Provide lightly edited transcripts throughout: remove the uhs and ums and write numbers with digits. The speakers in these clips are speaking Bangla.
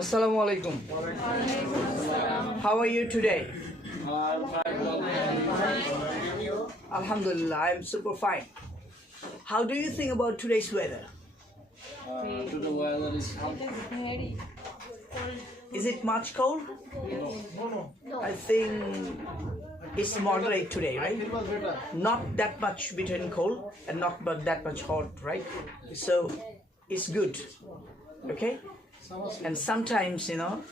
Assalamu alaikum. How are you today? Alhamdulillah, I'm super fine. How do you think about today's weather? Today weather is hot. Is it much cold? I think it's moderate today, right? Not that much between cold and not that much hot, right? So it's good, okay? And sometimes,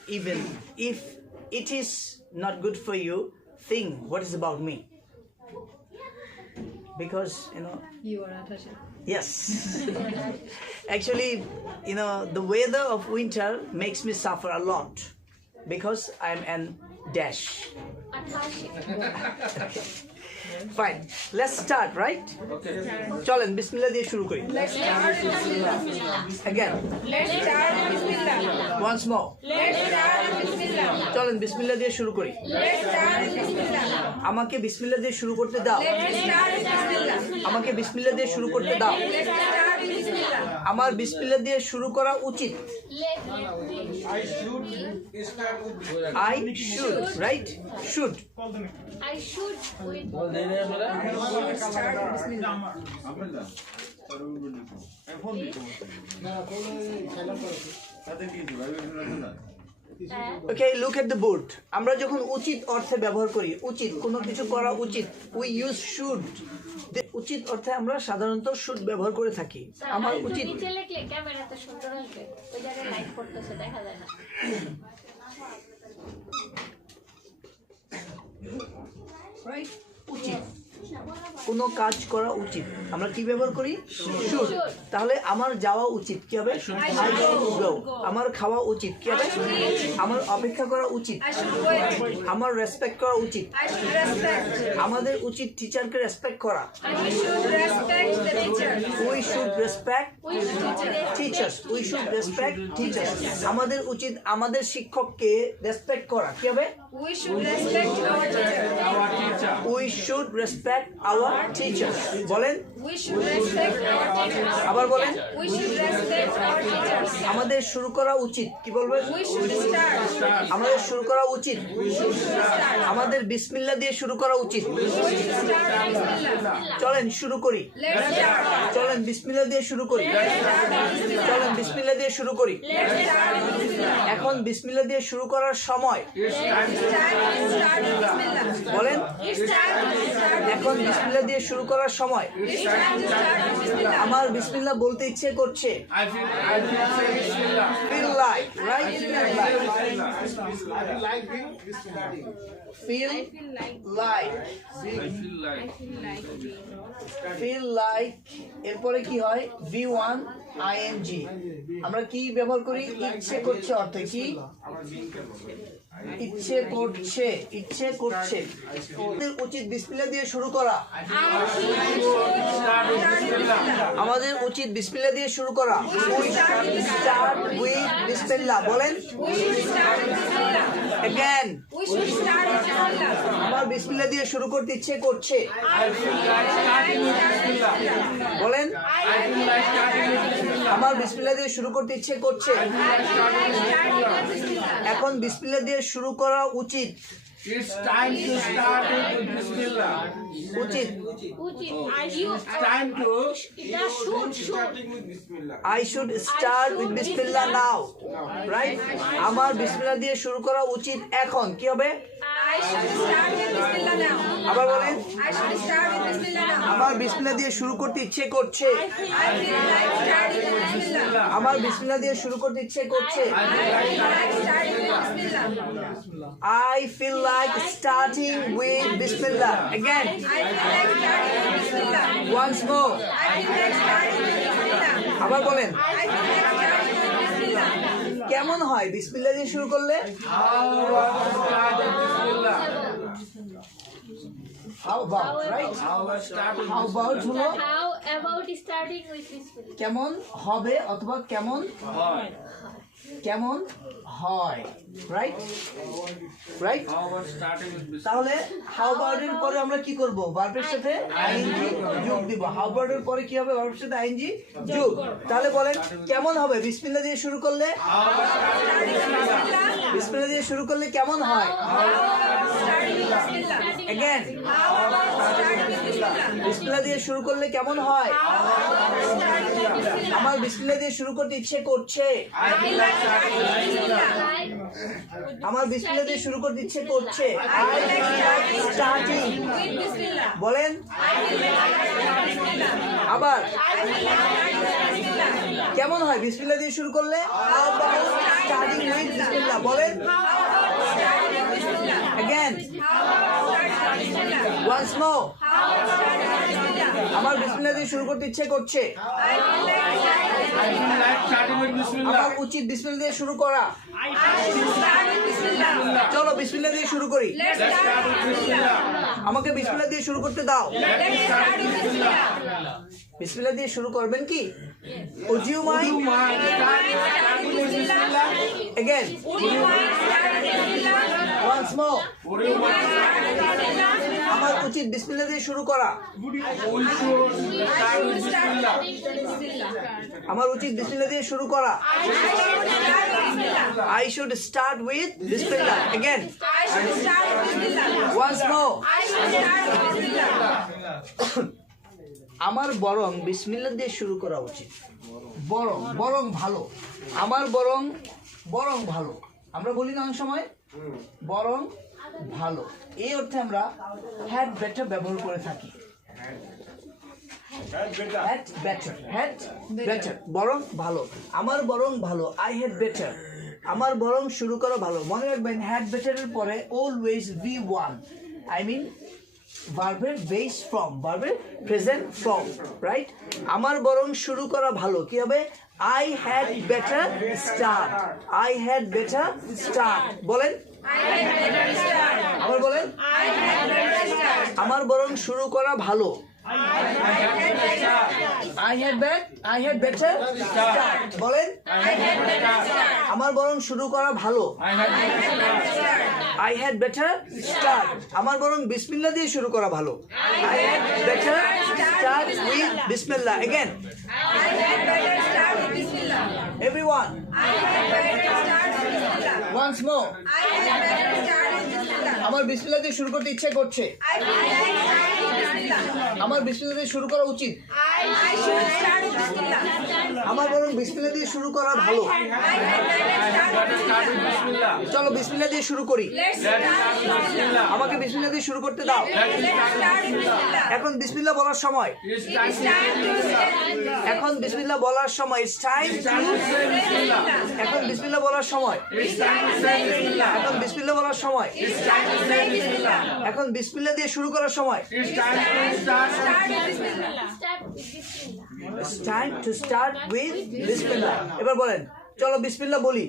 even if it is not good for you, think what is about me? Because, You are untouchable. yes. Actually, the weather of winter makes me suffer a lot because I'm an dash. Fine. Let's start, right? Okay. চলেন বিসমিল্লাহ দিয়ে শুরু করি। Let's start with Bismillah. Again. Let's start with Bismillah. Once more. Let's start with Bismillah. চলেন বিসমিল্লাহ দিয়ে শুরু করি। Let's start with Bismillah. আমাকে বিসমিল্লাহ দিয়ে শুরু করতে দাও। Let's start with Bismillah. আমাকে বিসমিল্লাহ দিয়ে শুরু করতে দাও। Let's start with Bismillah. আমার বিসমিল্লাহ দিয়ে শুরু করা উচিত। I should start with I should, right? Should. I should wait. Start with Bismillah. Okay, look at the board. আমরা যখন উচিত অর্থে ব্যবহার করি, উচিত কোনো কিছু করা উচিত, we use should. উচিত অর্থে আমরা সাধারণত should ব্যবহার করে থাকি। আমার উচিত নিচে লিখলে ক্যামেরাতে সুন্দর আসবে। ওই জায়গায় লাইট পড়তেছে দেখা যায় না। right? উচিত কোনো কাজ করা উচিত আমরা কি ব্যবহার করি should তাহলে আমার যাওয়া উচিত কি হবে I should go আমার খাওয়া উচিত কি হবে আমার অপেক্ষা করা উচিত I should wait. আমার রেসপেক্ট করা উচিত I should respect. আমাদের উচিত টিচারকে রেসপেক্ট করা We should respect the teacher. we should respect teachers we should respect teachers আমাদের উচিত আমাদের শিক্ষককে রেসপেক্ট করা কি হবে We should respect our teacher. we should respect our teachers বলেন We should respect our teachers. আবার বলেন We should respect our teachers. আমাদের শুরু করা উচিত কি বলবেন We should start. আমাদের শুরু করা উচিত We should start. আমাদের বিসমিল্লাহ দিয়ে শুরু করা উচিত We should start Bismillah. চলেন শুরু করি Let's start. চলেন বিসমিল্লাহ দিয়ে শুরু করি চলেন বিসমিল্লাহ দিয়ে শুরু করি Let's start with Bismillah. এখন বিসমিল্লাহ দিয়ে শুরু করার সময় It's time to start with Bismillah. বলেন It's time to start with এখন Bismillah. বিসমিল্লাহ দিয়ে শুরু করার সময় It's time to start with Bismillah. আমার বিসমিল্লাহ বলতে ইচ্ছে করছে I feel say Bismillah. feel like right feel like feel like এরপরে কি হয় v1 ing আমরা কি ব্যবহার করি ইচ্ছে করছে অর্থে কি ইচ্ছে করছে ইচ্ছে করছে আমাদের উচিত বিসমিল্লাহ দিয়ে শুরু করা আমাদের উচিত বিসমিল্লাহ দিয়ে শুরু করা we should start with bismillah বলেন We should start with Bismillah. again We should start with Bismillah. আমার বিসমিল্লাহ দিয়ে শুরু করতে ইচ্ছে করছে বলেন আমার বিসমিল্লাহ দিয়ে শুরু করতে ইচ্ছে করছে এখন বিসমিল্লাহ দিয়ে শুরু করা উচিত It's time to start with Bismillah. উচিত উচিত I should Time to এটা should I should start with bismillah now right আমার বিসমিল্লাহ দিয়ে শুরু করা উচিত এখন কি হবে I should start with Bismillah now. আবার বলেন I should start with Bismillah now. আমার বিসমিল্লাহ দিয়ে শুরু করতে ইচ্ছে করছে I feel like starting with Bismillah. আমার বিসমিল্লাহ দিয়ে শুরু করতে ইচ্ছে করছে I feel like starting with Bismillah. I feel like starting with bismillah again I feel like starting with Bismillah. once more I feel like starting with Bismillah. আবার বলেন I feel like starting with Bismillah. কেমন হয় বিসমিল্লাহ দিয়ে শুরু করলে how about right how about start with how about হলো how about starting with Bismillah কেমন হবে অথবা কেমন Boy. কেমন হয় right right How about starting with Bismillah? তাহলে হাউ অ্যাবাউট এর পরে আমরা কি করব ভার্বের সাথে আইএনজি যোগ দিব হাউ অ্যাবাউট এর পরে কি হবে ভার্বের সাথে আইএনজি যোগ তাহলে বলেন কেমন হবে বিসমিল্লাহ দিয়ে শুরু করলে How about starting with বিসমিল্লাহ দিয়ে শুরু করলে কেমন হয়? Again. বিসমিল্লাহ দিয়ে শুরু করলে কেমন হয়? আমার বিসমিল্লাহ দিয়ে শুরু করতে ইচ্ছে করছে। আমার বিসমিল্লাহ দিয়ে শুরু করতে ইচ্ছে করছে। স্টার্টিং বলেন আবার কেমন হয় বিসমিল্লাহ দিয়ে শুরু করলে? স্টার্টিং উইথ বিসমিল্লাহ বলেন again once more আমার বিসমিল্লাহ দিয়ে শুরু করতে ইচ্ছে করছে। আমার উচিত বিসমিল্লাহ দিয়ে শুরু করা। চলো বিসমিল্লাহ দিয়ে শুরু করি। আমাকে বিসমিল্লাহ দিয়ে শুরু করতে দাও। বিসমিল্লাহ দিয়ে শুরু করবেন কি? Would you mind? Again. Once more. আমার উচিত বিসমিল্লাহ দিয়ে শুরু করা। আমার উচিত বিসমিল্লাহ দিয়ে শুরু করা। I should start with Bismillah. Again. Once more. আমার বরং বিসমিল্লাহ দিয়ে শুরু করা উচিত। বরং ভালো। আমার বরং ভালো। আমরা বলি না অনেক সময় বরং ভালো। এই অর্থে আমরা হ্যাড বেটার ব্যবহার করে থাকি। হ্যাড বেটার বরং ভালো। আমার বরং ভালো। I had better. আমার বরং শুরু করা ভালো। মনে রাখবেন হ্যাড বেটারের পরে অলওয়েজ V1 I mean ভার্বের বেস ফর্ম, ভার্বের প্রেজেন্ট ফর্ম, রাইট? আমার বরং শুরু করা ভালো। কি হবে? I had better start. I had better start. বলেন আবার বলেন আমার বরং শুরু করা ভালো। I had better start. বলেন আমার বরং শুরু করা ভালো। I had better start. আমার বরং বিসমিল্লাহ দিয়ে শুরু করা ভালো। I had better start with Bismillah. Again. I had better start with Bismillah. Everyone. I had better start with Bismillah. Once more. I had better start with Bismillah. আমার বিসমিল্লাহ দিয়ে শুরু করতে ইচ্ছে করছে। I feel like starting with Bismillah. আমার বিসমিল্লাহ দিয়ে শুরু করা উচিত। I should start with Bismillah. আমার বরং বিসমিল্লাহ দিয়ে শুরু করা ভালো। I had better start with Bismillah. চলো বিসমিল্লাহ দিয়ে শুরু করি। Let's start with Bismillah. আমাকে বিসমিল্লাহ দিয়ে শুরু করতে দাও। Let's start with Bismillah. এখন বিসমিল্লাহ বলার সময়। It is time to say এখন বিসমিল্লাহ বলার সময়। It's time to Bismillah. এখন বিসমিল্লাহ বলার সময়। It's time to say Bismillah. এখন বিসমিল্লাহ বলার সময়। It's time to say Bismillah. এখন বিসমিল্লাহ দিয়ে শুরু করার সময়। It's time to start with Bismillah. It's time to start with Bismillah. এবার বলেন চলো বিসমিল্লাহ বলি।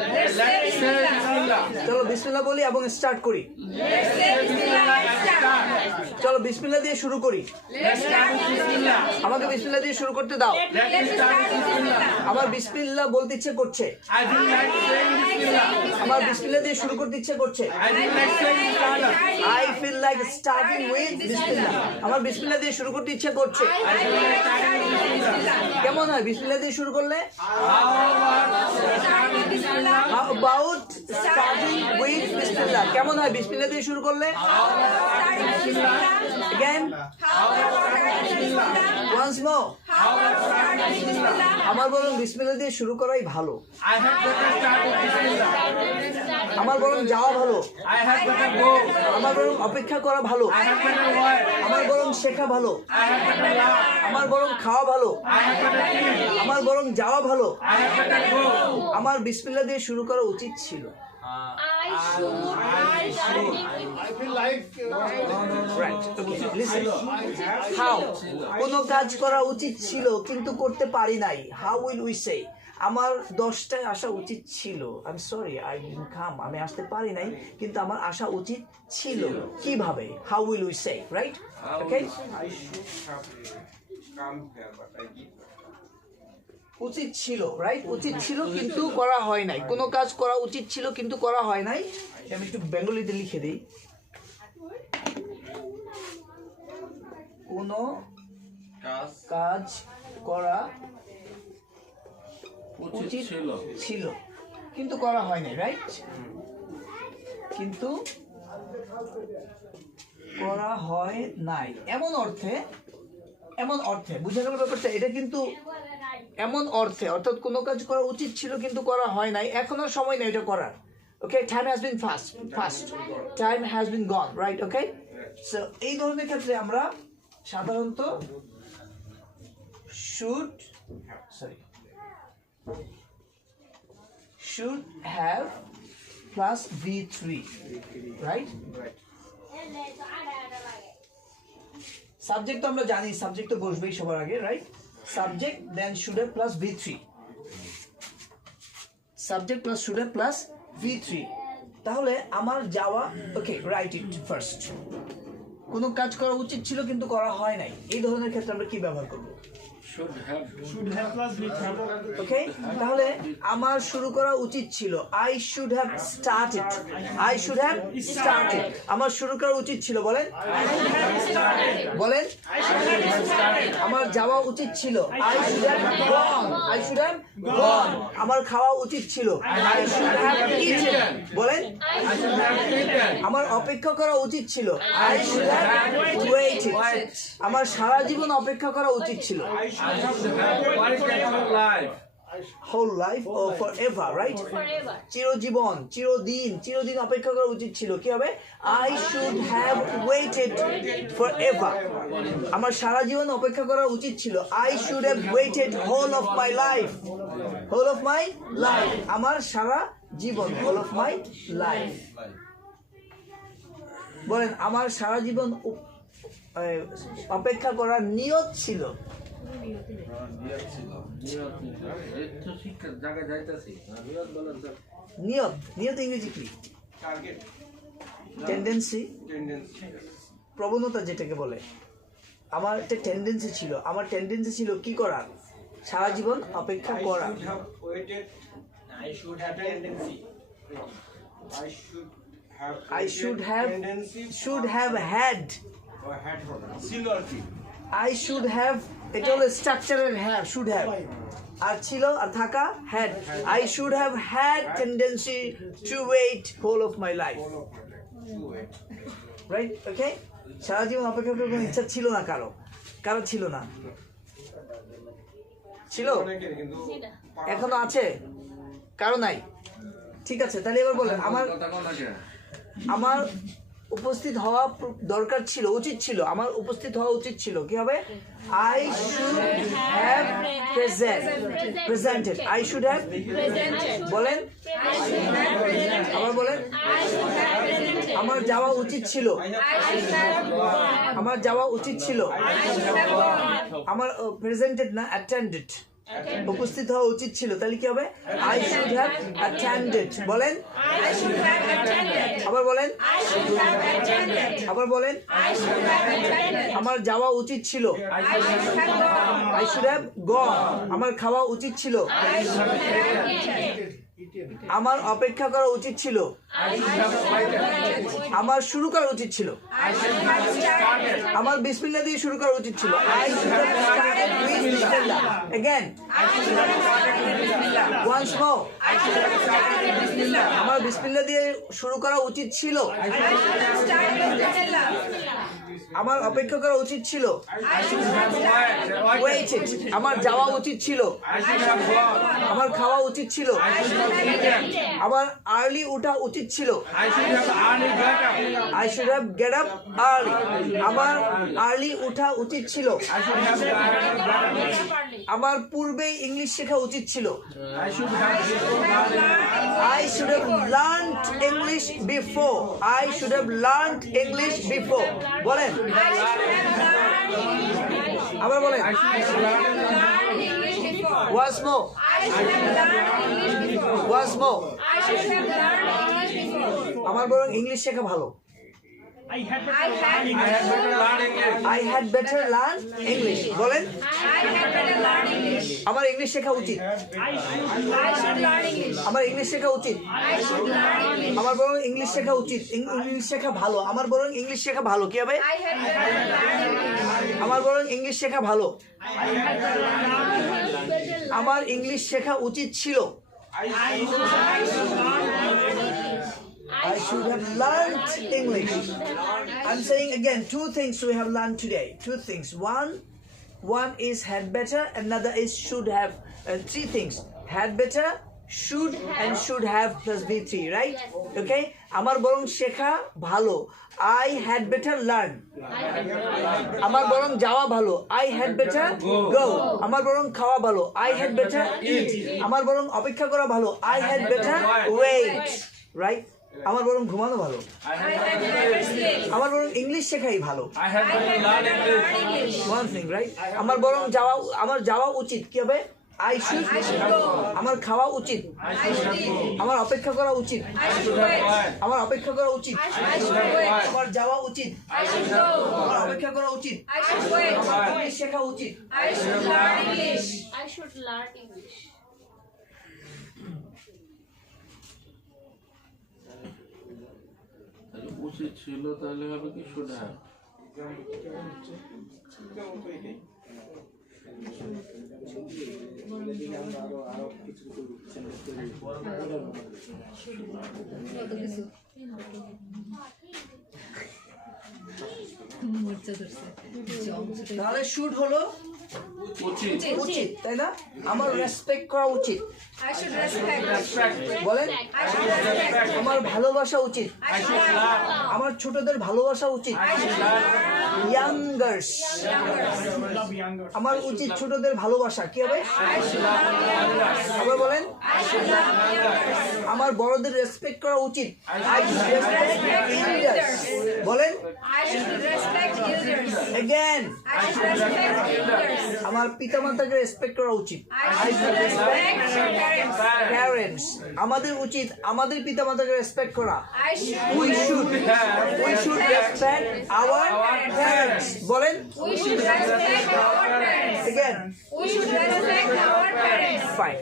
Let's say Bismillah. চলো বিসমিল্লাহ বলি এবং স্টার্ট করি। Let's say Bismillah and start. চলো বিসমিল্লাহ দিয়ে শুরু করি। Let's start with Bismillah. আমাকে বিসমিল্লাহ দিয়ে শুরু করতে দাও। Let's start with Bismillah. আমার বিসমিল্লাহ বলতে ইচ্ছে করছে। I feel like saying Bismillah. আমার বিসমিল্লাহ দিয়ে শুরু করতে ইচ্ছে করছে। I feel like saying Bismillah. I feel like starting with Bismillah. আমার বিসমিল্লাহ দিয়ে শুরু করতে ইচ্ছে করছে। I feel like starting with Bismillah. কেমন হয় বিসমিল্লাহ দিয়ে শুরু করলে? Start with Bismillah. How about starting with Bismillah? কেমন হয় বিসমিল্লাহ দিয়ে শুরু করলে? Start with Bismillah. Again, How about start with Bismillah? once more. How about start with Bismillah? আমার বরং বিসমিল্লাহ দিয়ে শুরু করাই ভালো। I had better start with Bismillah. আমার বরং যাওয়া ভালো। I had better go. আমার বরং অপেক্ষা করা ভালো। I had better wait. আমার বরং শেখা ভালো। I had better laugh. আমার বরং খাওয়া ভালো। I had better eat. আমার বরং যাওয়া ভালো। I had better go. আমার বিসমিল্লাহ দিয়ে শুরু করা উচিত ছিল। Right. Okay. Listen. How? কোনো কাজ করা উচিত ছিল কিন্তু করতে পারি নাই। How will we say? আমার 10টায় আসা উচিত ছিল। I'm sorry, I didn't come. আমি আসতে পারি নাই কিন্তু আমার আসা উচিত ছিল। কিভাবে? How will we say? Right? Okay? I should have come here, but I didn't. উচিত ছিল, রাইট? উচিত ছিল কিন্তু করা হয় নাই। কোনো কাজ করা উচিত ছিল কিন্তু করা হয় নাই। আমি একটু বেঙ্গলিতে লিখে দিই। কোনো কাজ করা উচিত ছিল কিন্তু করা হয় নাই, রাইট? কিন্তু করা হয় নাই এমন অর্থে বুঝা গেল ব্যাপারটা। এটা কিন্তু এমন অর্থে, অর্থাৎ কোনো কাজ করা উচিত ছিল কিন্তু করা হয় নাই, এখন আর সময় নেই এটা করার। Okay, time has been fast time has been gone, right? Okay, so এই ধরনের ক্ষেত্রে আমরা সাধারণত should have plus V3, right? Subject তো আমরা জানি, সাবজেক্ট তো বসবেই সবার আগে, right? Subject then should have plus V3, subject plus should have plus V3। তাহলে আমার যাওয়া, ওকে, রাইট ইট ফার্স্ট। কোনো কাজ করা উচিত ছিল কিন্তু করা হয় নাই, এই ধরনের ক্ষেত্রে আমরা কি ব্যবহার করব? ওকে, তাহলে আমার শুরু করা উচিত ছিল, I should have started, আমার শুরু করা উচিত ছিল, বলেন আমার যাওয়া উচিত ছিল, I should have gone, আমার খাওয়া উচিত ছিল, I should have eaten, বলেন আমার অপেক্ষা করা উচিত ছিল, I should have waited, আমার সারা জীবন অপেক্ষা করা উচিত ছিল, whole life or forever, right? চিরজীবন, চিরদিন অপেক্ষা করা উচিত ছিল। কি হবে? I should have waited forever, আমার সারা জীবন অপেক্ষা করা উচিত ছিল, I should have waited whole of my life, আমার সারা জীবন, whole of my life। বলেন আমার সারা জীবন অপেক্ষা করার নিয়ত ছিল। নিয়ত ইংরেজি কি? টেন্ডেন্সি, প্রবণতা যেটাকে বলে। আমার একটা টেন্ডেন্সি ছিল, আমার টেন্ডেন্সি ছিল কি করার? সারা জীবন অপেক্ষা করা। I should have had, I should have, এটা হলো স্ট্রাকচারের have, should have, আর ছিল আর থাকা had, I should have had tendency to wait whole of my life, right? Okay, সারা জীবন অপেক্ষা করার কোনো ইচ্ছা ছিল না কারো ছিল না, ছিল, এখনো আছে, কারো নাই। ঠিক আছে, তাহলে এবার বলেন আমার উপস্থিত হওয়া দরকার ছিল, উচিত ছিল, আমার উপস্থিত হওয়া উচিত ছিল। কি হবে? I should have presented, I should have, বলেন আবার বলেন, আমার যাওয়া উচিত ছিল, আমার যাওয়া উচিত ছিল, আমার প্রেজেন্টেড না অ্যাটেন্ডেড, উপস্থিত হওয়া উচিত ছিল। তাহলে কি হবে? I should have attended, বলেন আবার বলেন, আবার বলেন, আমার যাওয়া উচিত ছিল, I should have gone, আমার খাওয়া উচিত ছিল, আমার অপেক্ষা করা উচিত ছিল, আমার শুরু করা উচিত ছিল, আমার বিসমিল্লাহ দিয়ে শুরু করা উচিত ছিল, I should have started with bismillah. Again, once more, আমার বিসমিল্লাহ দিয়ে শুরু করা উচিত ছিল, আমার অপেক্ষা করা উচিত ছিল, waited, আমার যাওয়া উচিত ছিল, আমার খাওয়া উচিত ছিল, আমার আর্লি ওঠা উচিত ছিল, I should have get up early, আমার আর্লি ওঠা উচিত ছিল, আমার পূর্বে ইংলিশ শেখা উচিত ছিল, I should have learned English before, I should have learned English before, বলেন আবার বলেন, once more, once more, আমার বরং ইংলিশ শেখা ভালো, I had better learn English, বলেন আমার ইংলিশ শেখা উচিত, আমার ইংলিশ শেখা উচিত, আমার বরং ইংলিশ শেখা উচিত, ইংলিশ শেখা ভালো, আমার বরং ইংলিশ শেখা ভালো। কি হবে? আমার বরং ইংলিশ শেখা ভালো, আমার ইংলিশ শেখা উচিত ছিল, I should have learned English. I'm saying again, two things we have learned today. Two things. One is had better, another is should have. Three things: had better, should, and should have plus V3, right? Okay. আমার বরং শেখা ভালো. I had better learn. আমার বরং যাওয়া ভালো. I had better go. আমার বরং খাওয়া ভালো. I had better eat. আমার বরং অপেক্ষা করা ভালো. I had better wait. Right? আমার বরং ঘুমানো ভালো. আমার বরং ইংলিশ শেখাই ভালো. I have to learn English. One thing, right? আমার বরং আমার যাওয়া উচিত কি হবে? I should go. আমার খাওয়া উচিত. I should eat. আমার অপেক্ষা করা উচিত. I should wait. আমার অপেক্ষা করা উচিত. I should wait. আমার যাওয়া উচিত. I should go. আমার অপেক্ষা করা উচিত. I should wait. ইংলিশ শেখা উচিত. I should learn English. I should learn English. উচিত ছিল তাহলে হবে কি should have. তাহলে শুড হলো উচিত উচিত, তাই না? আমার রেসপেক্ট করা উচিত, I should respect. বলেন। I should respect. আমার ভালোবাসা উচিত, I should love. আমার ছোটদের ভালোবাসা উচিত, ইয়াঙ্গার্স আমার উচিত ছোটদের ভালোবাসা কি হবে? আবার বলেন। I should love youngers. আমার বড়দের রেসপেক্ট করা উচিত, I should respect elders. বলেন I should respect elders. again। I should respect elders. আমার পিতামাতাকে রেসপেক্ট করা উচিত, I should respect parents. Parents. আমাদের উচিত আমাদের পিতামাতাকে রেসপেক্ট করা, I should we should respect our parents। বলেন We should respect our parents. again। We should respect our parents. Fine.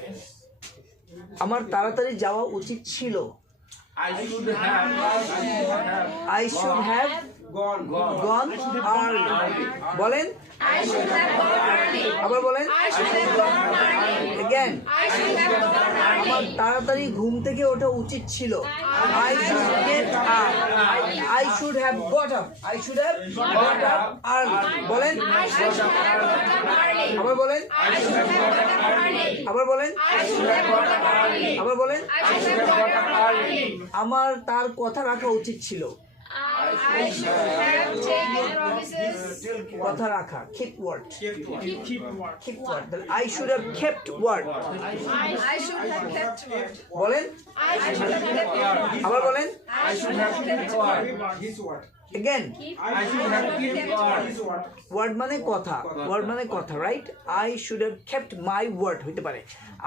আমার তাড়াতাড়ি যাওয়া উচিত ছিল, I should have I should have gone early। বলেন I should have gone early. আবার বলেন I should have gone early. again। I should have gone আমার early. তাড়াতাড়ি ঘুম থেকে ওঠা উচিত ছিল, I should get up, I should have got up, I should have got up early। বলেন I should have got up early. আবার বলেন I should have got up early. আবার বলেন I should have got up early. আবার বলেন I should have got up early. আমার তার কথা রাখা উচিত ছিল, I should have taken promises. কথা রাখা, keep word, keep word। I should have kept word। I should have kept word. বলেন I should have kept word. আবার বলেন I should have kept word. again। I should have kept word. Word মানে কথা, ওয়ার্ড মানে কথা, right? I should have kept my word হইতে পারে,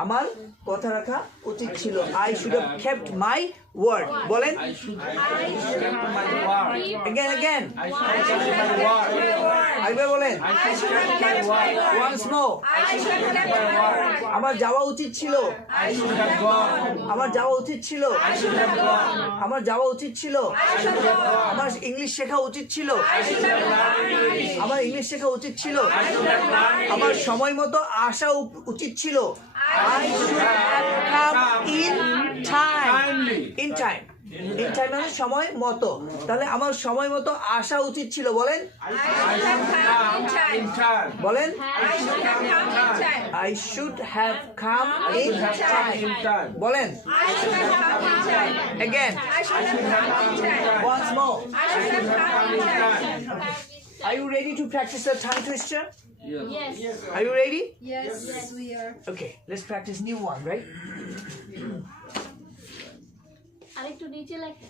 আমার কথা রাখা উচিত ছিল, I should have kept my word। বলেন I should kept my word. again I should have kept my word. আরেকবার বলেন I should have kept my word. once more। I should have kept my word. আমার যাওয়া উচিত ছিল, I should have gone. আমার যাওয়া উচিত ছিল, I should have gone. আমার যাওয়া উচিত ছিল, I should have gone. আমার ইংলিশ শেখা উচিত ছিল, I should have learned English. আমার ইংলিশ শেখা উচিত ছিল, I should have learned আমার English. সময় মতো আসা উচিত ছিল, I should have come in time, Timely. in time, in time মানে সময় মতো। তাহলে আমার সময় মতো আসা উচিত ছিল, বলেন I should have come in In time. time. বলেন I should have come in time. I should have come in time। In time. বলেন I should have come in time. again I should have come in time. once more। I should have come in time. Are you ready to practice the tongue twister? Yes. Yes. Are you ready? Yes, we are. Okay, let's practice new one, right? আরেকটু নিচে লেখে।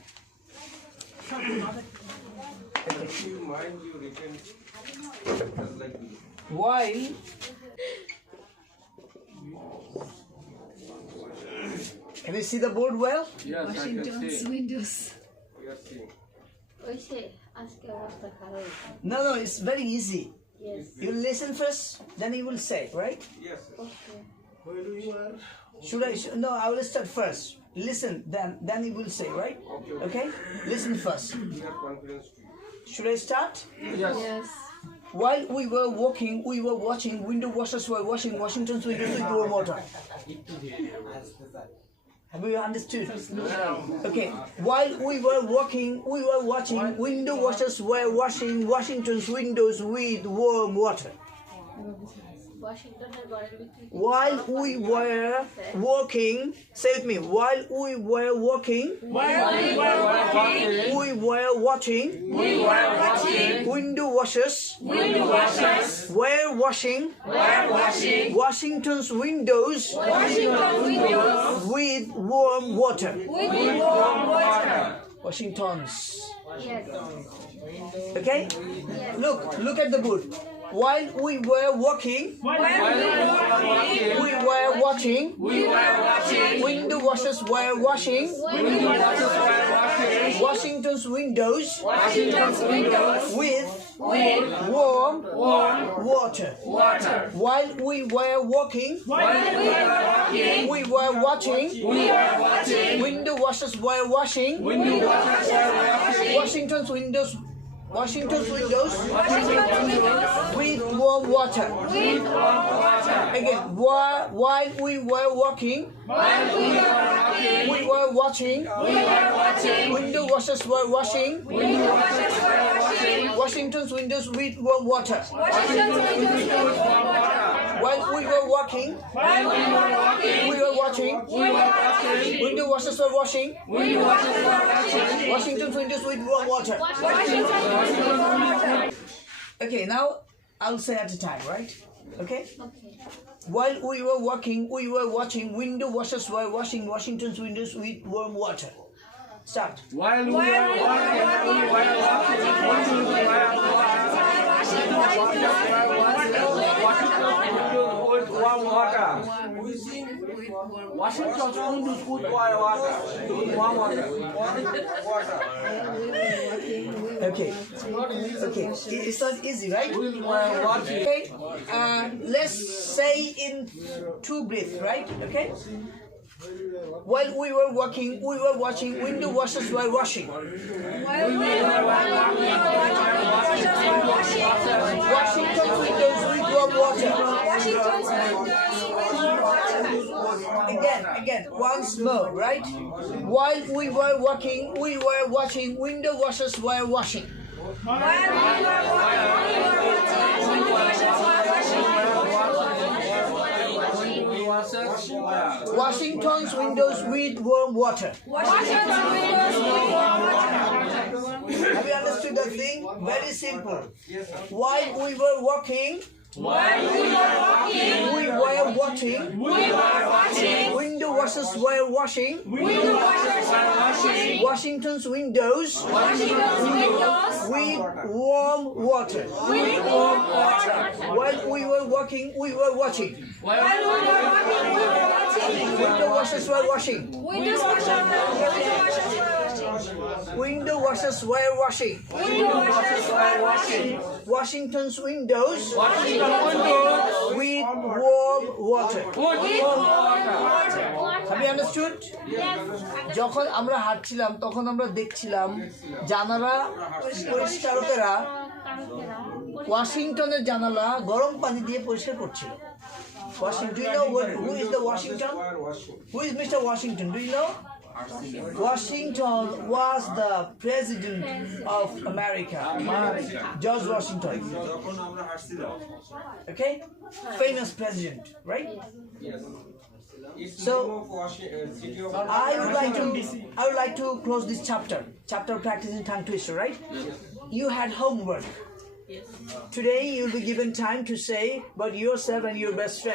If you mind, you written like this. While can you see the board well? Yes, I can see. Windows. We are seeing. ওই সে আজকে অবস্থা খারাপ। No, it's very easy. Yes. You listen first, then you will say, right? Yes. Okay. No, I will start first. Listen, then you will say, right? Okay? Listen first. We have confidence to you. Should I start? Yes. Yes. While we were walking, we were watching window washers were washing Washington's windows with warm water. Have you understood? Okay. While we were walking, we were watching window washers were washing Washington's windows with warm water. ওয়াশিংটনের ঘরের ভিতরে While we were walking, say with me. While we were walking, we were watching window washers were washing Washington's windows with warm water. Washington's. Yes. Okay? Look at the board. While we were walking, we were watching window washers were washing Washington's windows with warm water. While we were walking, we were watching window washers were washing Washington's windows with warm water. Again, while we were walking, we were watching window washers were washing Washington's windows with warm water. While we were walking, we were watching window washers were washing Washington's windows with warm water. Okay, now I'll say at a time, right? Okay? While we were walking, we were watching window washers were washing Washington's windows with warm water. Start. While we were walking, we were with warm water. Washington's windows with warm water. Okay. It's not easy, right? We were watching. Okay. Let's say in two breaths, right? Okay. While we were walking, we were watching window washers were washing Washington's windows with warm water. Again, once more, right? While we were walking, we were watching window washers were washing Washington's windows with warm water. Have you understood that thing? Very simple. While we were walking, we were watching window washers were washing Washington's windows with warm water. While we were walking, we were watching window washers were washing window washers were washing Washington's windows with warm water. Have you understood? যখন আমরা হাঁটছিলাম তখন আমরা দেখছিলাম জানালা পরিষ্কারকেরা ওয়াশিংটনের জানালা গরম পানি দিয়ে পরিষ্কার করছিল। Washington, do you know who is the Washington? Who is Mr. Washington? Do you know? Washington was the president of America. George Washington. Okay? Famous president, right? So I would like to close this chapter of practicing tongue twister, right? You had homework. Today you'll be given time to say about yourself and your best friend.